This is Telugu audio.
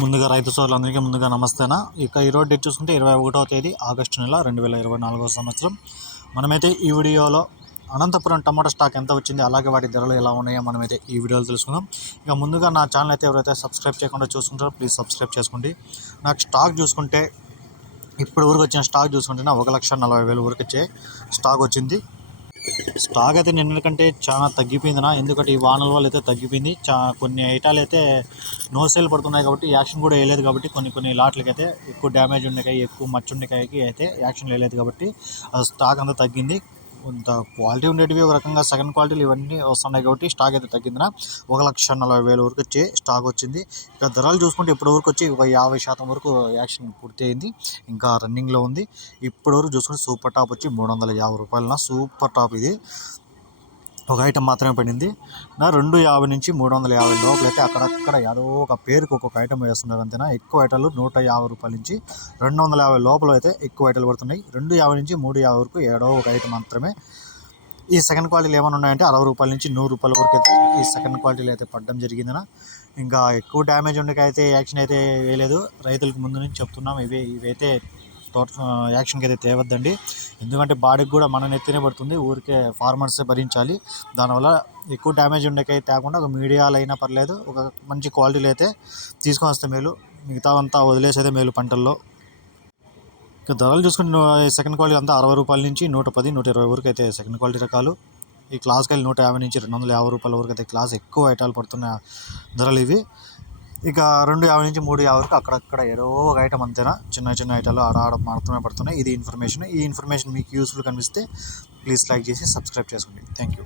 ముందుగా రైతు సోదరులందరికీ ముందుగా నమస్తేనా? ఇక ఈరోజు డేట్ చూసుకుంటే ఇరవై ఒకటవ తేదీ ఆగస్టు నెల రెండు వేల ఇరవై నాలుగవ సంవత్సరం. మనమైతే ఈ వీడియోలో అనంతపురం టమాటా స్టాక్ ఎంత వచ్చింది అలాగే వాటి ధరలు ఎలా ఉన్నాయో మనమైతే ఈ వీడియోలో తెలుసుకుందాం. ఇక ముందుగా నా ఛానల్ అయితే ఎవరైతే సబ్స్క్రైబ్ చేయకుండా చూసుకుంటారో ప్లీజ్ సబ్స్క్రైబ్ చేసుకోండి. నాకు స్టాక్ చూసుకుంటే ఇప్పుడు వరకు వచ్చిన స్టాక్ చూసుకుంటే ఒక లక్ష నలభై వేల వరకు వచ్చే స్టాక్ వచ్చింది. స్టాక్ అయితే నిన్నటికంటే చాలా తగ్గిపోయిందినా. ఎందుకంటే ఈ వానల వల్ల అయితే తగ్గిపోయింది. చా కొన్ని ఐటాలు అయితే నో సేల్ పడుతున్నాయి కాబట్టి యాక్షన్ కూడా వేయలేదు కాబట్టి కొన్ని కొన్ని లాట్లకి అయితే ఎక్కువ డ్యామేజ్ ఉండకాయ ఎక్కువ మచ్చుండకాయకి అయితే యాక్షన్ వేయలేదు కాబట్టి ఆ స్టాక్ అంతా తగ్గింది. క్వాలిటీ ఉండేటివి ఒక రకంగా సెకండ్ క్వాలిటీలు ఇవన్నీ వస్తున్నాయి కాబట్టి స్టాక్ అయితే తగ్గిందిన. ఒక లక్ష నలభై వేల వరకు వచ్చే స్టాక్ వచ్చింది. ఇక ధరలు చూసుకుంటే ఇప్పటి వరకు వచ్చి ఒక యాభై శాతం వరకు యాక్షన్ పూర్తి అయింది. ఇంకా రన్నింగ్లో ఉంది. ఇప్పటి వరకు చూసుకుంటే సూపర్ టాప్ వచ్చి మూడు వందల యాభై రూపాయలన. సూపర్ టాప్ ఇది. ఒక ఐటమ్ మాత్రమే పడింది. నా రెండు యాభై నుంచి మూడు వందల యాభై లోపల అయితే అక్కడక్కడ ఏదో ఒక పేరుకి ఒక్కొక్క ఐటమ్ వేస్తున్నారు అంతేనా? ఎక్కువ ఐటలు నూట యాభై రూపాయల నుంచి రెండు వందల యాభై లోపల అయితే ఎక్కువ ఐటలు పడుతున్నాయి. రెండు యాభై నుంచి మూడు యాభై వరకు ఏడో ఒక ఐటమ్ మాత్రమే. ఈ సెకండ్ క్వాలిటీలు ఏమైనా ఉన్నాయంటే అరవై రూపాయల నుంచి నూరు రూపాయల వరకు అయితే ఈ సెకండ్ క్వాలిటీలు అయితే పడడం జరిగిందనా ఇంకా ఎక్కువ డ్యామేజ్ ఉండకైతే యాక్షన్ అయితే వేయలేదు. రైతులకు ముందు నుంచి చెప్తున్నాం. ఇవి ఇవైతే తోట యాక్షన్కి అయితే తేవద్దండి. ఎందుకంటే బాడీకి కూడా మన నెత్తినే పడుతుంది ఊరికే ఫార్మర్సే భరించాలి. దానివల్ల ఎక్కువ డ్యామేజ్ ఉండకై తేకుండా ఒక మీడియాలో అయినా పర్లేదు ఒక మంచి క్వాలిటీలు అయితే తీసుకొని వస్తే మేలు. మిగతావంతా వదిలేసేదే మేలు పంటల్లో. ఇక ధరలు చూసుకుంటే సెకండ్ క్వాలిటీ అంతా అరవై రూపాయల నుంచి నూట పది నూట ఇరవై వరకు అయితే సెకండ్ క్వాలిటీ రకాలు. ఈ క్లాస్కి వెళ్ళి నూట యాభై నుంచి రెండు వందల యాభై రూపాయల వరకు అయితే క్లాస్ ఎక్కువ ఐటాలు పడుతున్న ధరలు ఇవి. ఇక రెండు యాభై నుంచి మూడు యాభై వరకు అక్కడక్కడ ఏదో ఒక ఐటమ్ అంతేనా? చిన్న చిన్న ఐటాలు ఆడ ఆడ మాత్రమే పడుతున్నాయి. ఇది ఇన్ఫర్మేషన్ ఈ ఇన్ఫర్మేషన్ మీకు యూస్ఫుల్ కనిపిస్తే ప్లీజ్ లైక్ చేసి సబ్స్క్రైబ్ చేసుకోండి. Thank you